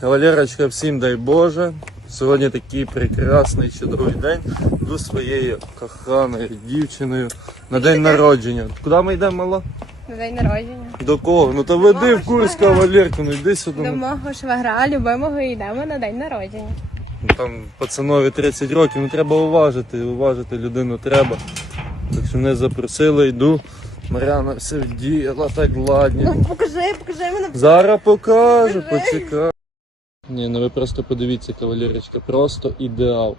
Кавалерочка, всім дай Боже. Сьогодні такий прекрасний чудовий день. Зі своєю коханою дівчиною на день народження. Куди ми йдемо, мала? На день народження. До кого? Ну то веди в курс кавалерку, ну йди сюди. До ну. мого швагра любимого йдемо на день народження. Там пацанові 30 років, ну треба уважити, уважити людину треба. Так що мене запросили, йду. Мар'яна все вдіяла, так ладні. покажи, покажи мене. Зараз покажу, почекай. Ні, ну ви просто подивіться, кавалерочка, просто ідеал.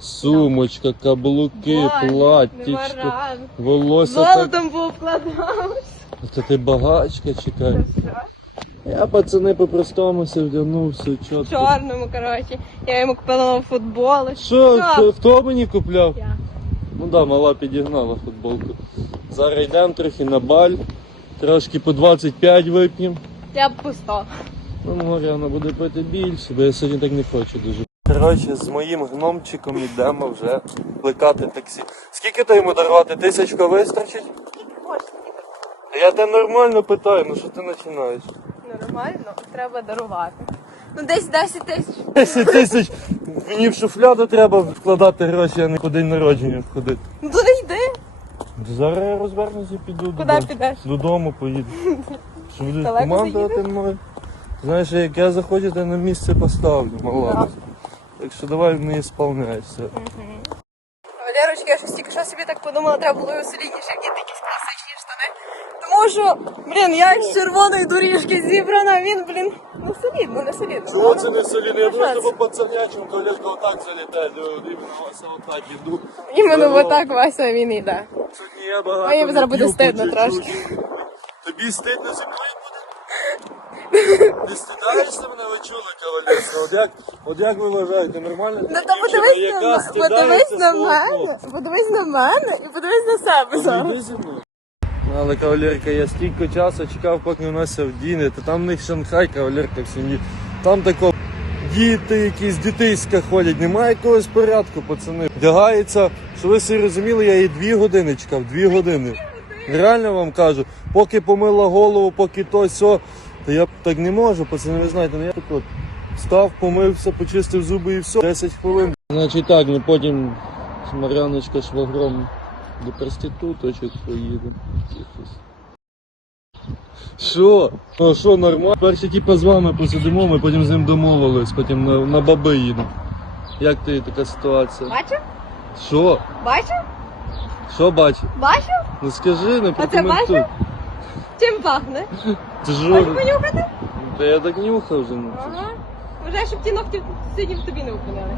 Сумочка, каблуки, платтячко, волосся. так- Золотом пообкладав. Та ти багачка чекай. Я пацани по-простому вдягнувся, чітко. Чорному, коротше. Я йому купила нову футболочку. Що, хто, хто мені купляв? Я. Ну да, мала підігнала футболку. Зараз йдемо трохи на баль, трошки по 25 вип'ємо. Я б пусто. Ну, Мар'яна буде пити більше, бо я сьогодні так не хочу дуже. Коротше, з моїм гномчиком йдемо вже кликати таксі. Скільки ти йому дарувати? Тисячка вистачить? Я тебе нормально питаю, ну що ти починаєш? Нормально, треба дарувати. Ну десь 10 тисяч. 10 тисяч мені в шуфляду треба вкладати гроші, а не по день народження входити. Ну туди йди. Зараз я розвернуся і піду Куди додому. підеш? Додому поїду. Що будуть Далеко командувати заїдеш? мною. Знаєш, як я захочу, то на місце поставлю, мала. Да. Так що давай не ісполняйся. Валерочка, я щось тільки що собі так подумала, треба було солідніше вдіти якісь класичні штани. Тому що, блін, я з червоної доріжки зібрана, він, блін, ну солідно, не солідно. Чого це не солідно? Я Клас. просто по пацанячому колежка отак залітає, дивно Вася отак іду. Іменно отак Вася він йде. Сьогодні я багато А їм зараз буде стидно трошки. Тобі стидно зі мною? Ти стидаєшся мене, ви чули, кавалерка? От як, от як ви вважаєте, нормально? Ну то подивись на подивись на мене, подивись на мене і подивись на себе зараз. Ну, Але кавалерка, я стільки часу чекав, поки вона ся вдіне, то там в них Шанхай, кавалерка в сім'ї. Там тако діти якісь дітейська ходять, немає якогось порядку, пацани. Вдягається, що ви всі розуміли, я її дві години чекав, дві години. Реально вам кажу, поки помила голову, поки то сьо, то я так не можу, пацани, ви знаєте, ну я так от став, помився, почистив зуби і все. 10 хвилин. Значить так, ми потім з Мар'яночка швагром до проституточок поїду. Що? Ну що, нормально? Перше типа з вами посидимо, ми потім з ним домовились, потім на, на баби їдемо. Як тобі така ситуація? Бачив? Що? Бачив? Що бачиш? Бачив? Ну скажи, не А це прокоментуй. бачив? Чим пахне? Хочеш що? понюхати? Та я так нюхав вже. ну, це ж. Ага. Вже, щоб ті ногті сьогодні в тобі не опинили.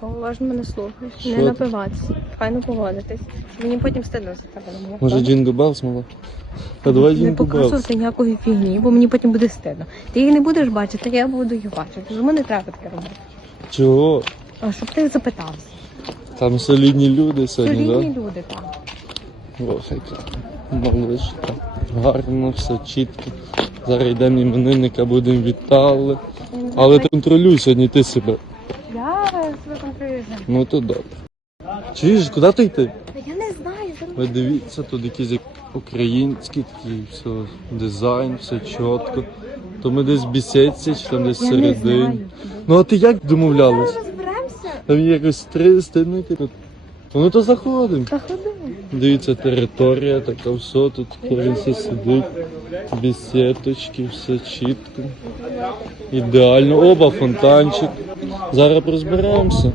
Уважно мене слухаєш, Що не ти? напиватися, файно поводитись. Мені потім стидно за тебе не було. Може Джингл Белс мала? Та давай не Белс. показувати ніякої фігні, бо мені потім буде стидно. Ти їх не будеш бачити, я буду їх бачити. Тому не треба таке робити. Чого? А щоб ти запитався. Там солідні люди сьогодні, так? Солідні люди там. Ох, яка малишка. Гарно, все чітко. Зараз йдемо іменинника, будемо вітали. Але ти контролюй сьогодні ти себе. Я себе контролюю. Ну то добре. Чуєш, куди ти йти? Я не знаю. Ви дивіться, тут якісь як українські такі, все, дизайн, все чітко. То ми десь бісідці, чи там десь знаю. Ну а ти як домовлялись? Розберемося. Там якось три стіни. Ну то заходимо. Та ходи. Дивіться, територія така, все, тут кожен все сидить, бесідочки, все чітко. Ідеально. Оба фонтанчик. Зараз розберемося.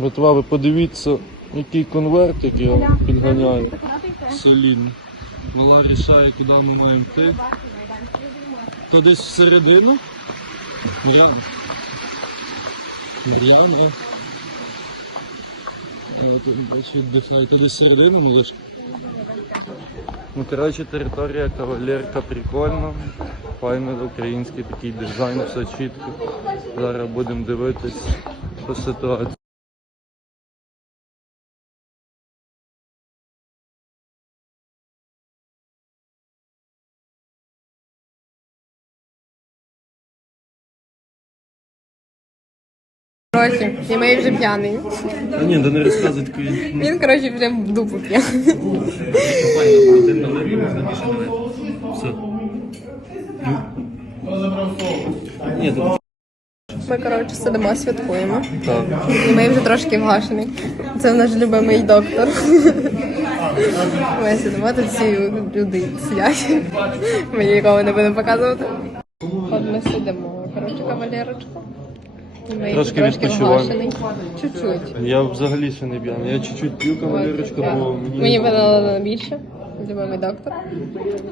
Братва, ви подивіться, який конвертик я підганяю. Солідно. Мала рішає, куди ми маємо йти. То десь всередину. Мар'яна. Я То десь середину, малишка. Ну, коротше, територія кавалерка прикольна. Файно український такий дизайн, все чітко. Зараз будемо дивитись по ситуації. Коротше, і ми вже п'яний. А ні, да не розказуй такої. Він, коротше, вже в дупу можна більше. Все. Ні, Ми, коротше, сидимо, святкуємо. так. І ми вже трошки вгашений. Це наш любимий доктор. Ми сидимо, тут всі люди сидять. Ми нікого не будемо показувати. От ми сидимо, коротше, кавалерочка. Трошки вгашений. Чуть-чуть. Я взагалі ще не п'яний. Я чуть-чуть п'ю кавалерочка, бо Мені мені видали більше. Любимий доктор.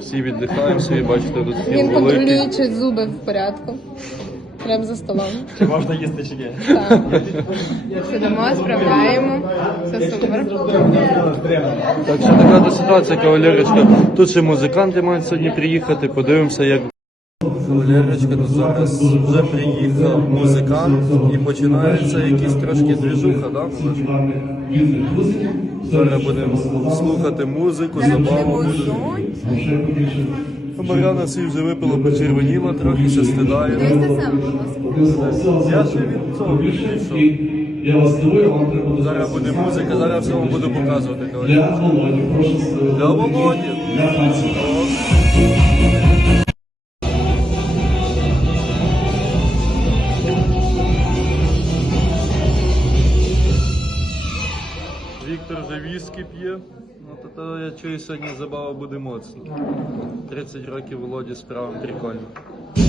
всі віддихаємо, собі бачите, тут Він стіл контролює, чи зуби в порядку. Прямо за столом. Чи можна їсти чи ні? Так. Сидимо, справляємо. Все супер. Так що така до ситуація, кавалерочка. Тут ще музиканти мають сьогодні приїхати, подивимося, як. Кавалерочка, тут зараз вже приїхав музикант і починається якісь трошки двіжуха, да? Зараз будемо слухати музику, забаву буде. Мар'яна свій вже випила, почервоніла, трохи ще стидає. Я ще від цього дуже Зараз буде музика, зараз все вам буду показувати. для. Володі. Прошу. Для Володі. Вже віскі п'є. Ну то, то я чую, сьогодні забава буде моцна. 30 років Володі справа прикольно. І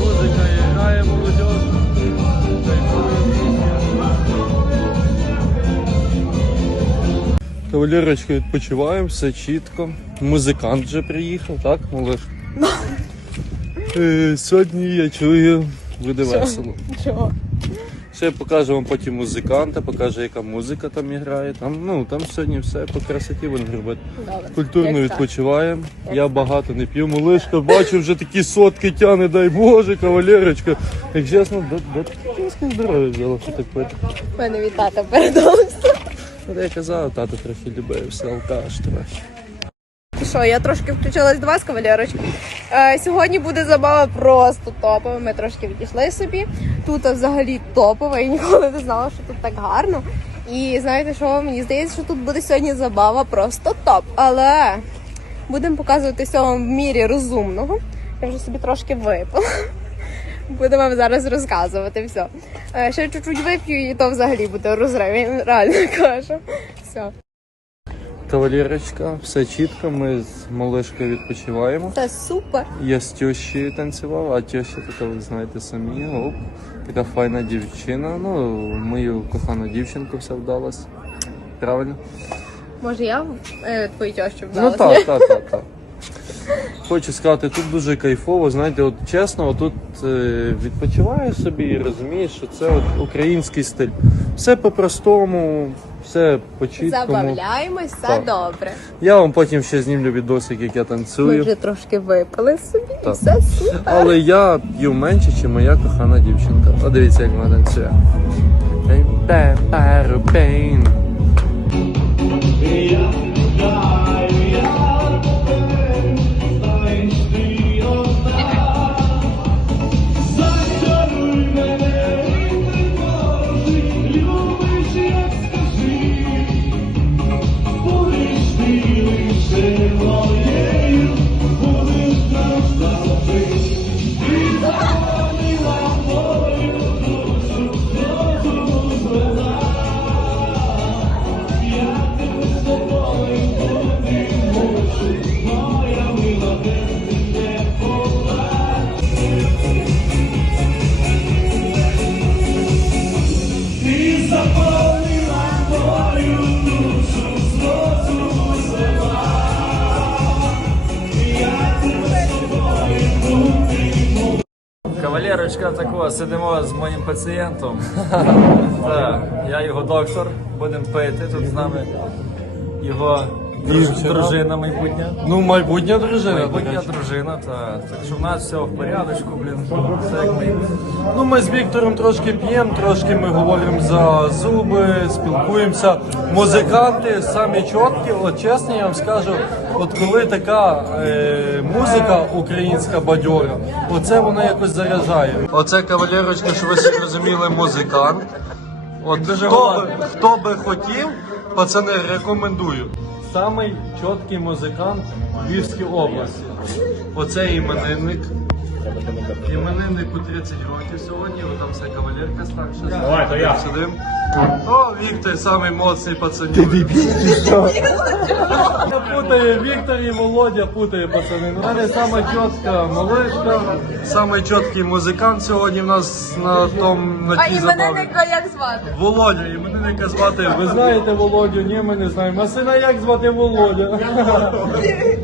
Музика грає молодь. Кавалерочка відпочиваємо, все чітко. Музикант вже приїхав, так, Малиш? Е, Сьогодні я чую, буде весело. Чого? Ще покажу вам потім музиканта, покажу, яка музика там грає. Там, ну, там сьогодні все по красоті робити. Добре. Культурно відпочиваємо. Я багато не п'ю. Малишка, бачу, вже такі сотки тяне, дай Боже, кавалерочка. Як чесно, до, до здоров'я взяла, що так пити. Мене від тата передалося. Я казав, тато трохи любив, все алкаш трохи. Що, я трошки включилась до вас, кавалерочки. Е, сьогодні буде забава просто топова. Ми трошки відійшли собі. Тут взагалі топово. Я ніколи не знала, що тут так гарно. І знаєте що? Мені здається, що тут буде сьогодні забава просто топ. Але будемо показувати все в мірі розумного. Я вже собі трошки випила. Буду вам зараз розказувати все. Е, Ще чуть-чуть вип'ю, і то взагалі буде розрив. Реально кажу. Все. Кавалерочка, все чітко, ми з малишкою відпочиваємо. Це супер. Я з тещею танцював, а теща така, ви знаєте самі, оп, така файна дівчина. Ну, мою кохану дівчинку все вдалося. Правильно? Може, я е, твою тещу Ну так, так, так, так. Хочу сказати, тут дуже кайфово, знаєте, от чесно, тут е, відпочиваєш собі і розумієш, що це от український стиль. Все по-простому, все по-чіткому. Забавляємось, все Так. добре. Я вам потім ще знімлю відосик, як я Ми танцюю. вже трошки випили собі, і Так. все супер. Але я п'ю менше, ніж моя кохана дівчинка. А дивіться, як вона танцює. Пейн. Кавалерочка такого, сидимо з моїм пацієнтом. Я його доктор, будемо пити. Тут з нами його друж- дружина майбутня. Ну, майбутня дружина. Майбутня до дружина, так. Так що в нас все в порядочку, блін. Все як ми. Ну, ми з Віктором трошки п'ємо, трошки ми говоримо за зуби, спілкуємося. Музиканти самі чіткі, от чесно, я вам скажу, от коли така е, музика українська бадьора, оце воно якось заряджає. Оце кавалерочка, що ви собі розуміли, музикант. От хто, би, хто би хотів, пацани, рекомендую. Самий чіткий музикант Львівській області. Оце іменинник. Імениннику 30 років сьогодні, ви там вся кавалерка старша. Давай, то я. Сидим. О, Віктор самий моцний пацанів. Ти Я путаю, Віктор і Володя путає пацани. У мене сама чітка малишка, самий чіткий музикант сьогодні в нас на тому на А тій забаві. іменинника як звати? Володя, іменинника звати. Ви знаєте Володю? Ні, ми не знаємо. А сина як звати Володя?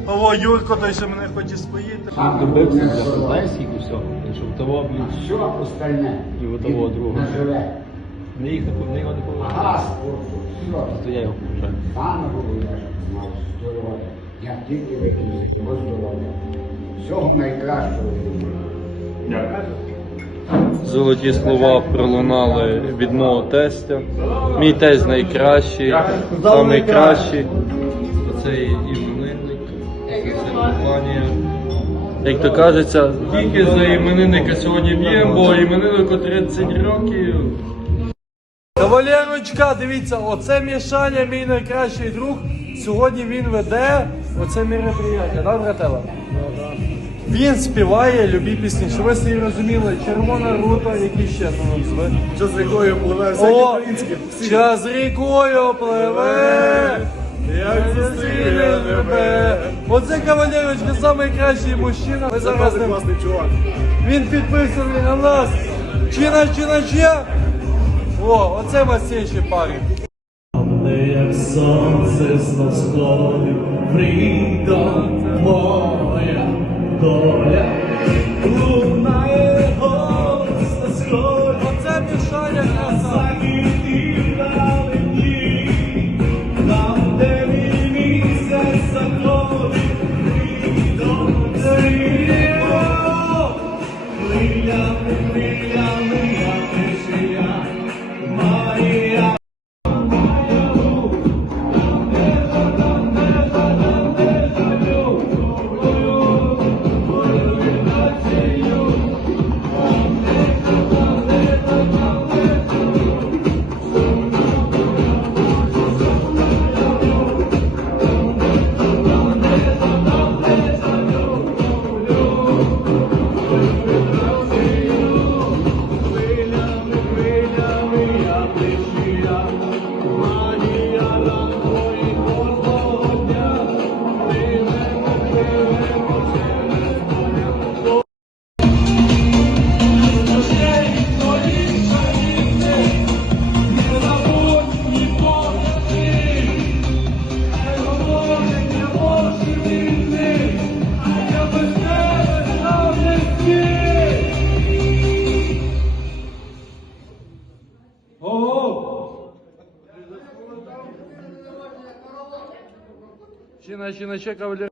О, Юрко, той, що мене хоче споїти. Добився, знаєш скільки всього? І щоб того, блін, Все остальне і у того другого. не живе. Не їх не пов- не його не поважаю. Ага, все. То я його поважаю. Пане Богу, мав здоров'я. Я тільки викину його здоров'я. Всього найкращого. Золоті слова пролунали від мого тестя. Мій тесть найкращий, найкращий. Оцей іменинник, це компанія. Як то кажеться, тільки за іменинника сьогодні б'ємо, бо імениннику 30 років. Кавалерочка, дивіться, оце Мішаня, мій найкращий друг. Сьогодні він веде оце мероприятие, да, братела? Він співає любі пісні, щоб ви собі розуміли, червона рута, які ще там назви. Що з рікою пливе О, час рікою пливе, як зустріне тебе. Оце кавалерочка, найкращий мужчина. Ми зараз з ним- класний чувак. Він підписаний на нас. Чина, чина, чия. О, оце парень. Не як сонце знов сходить, прийдом моя доля. Чина, чина, ще кавалер. Біля озера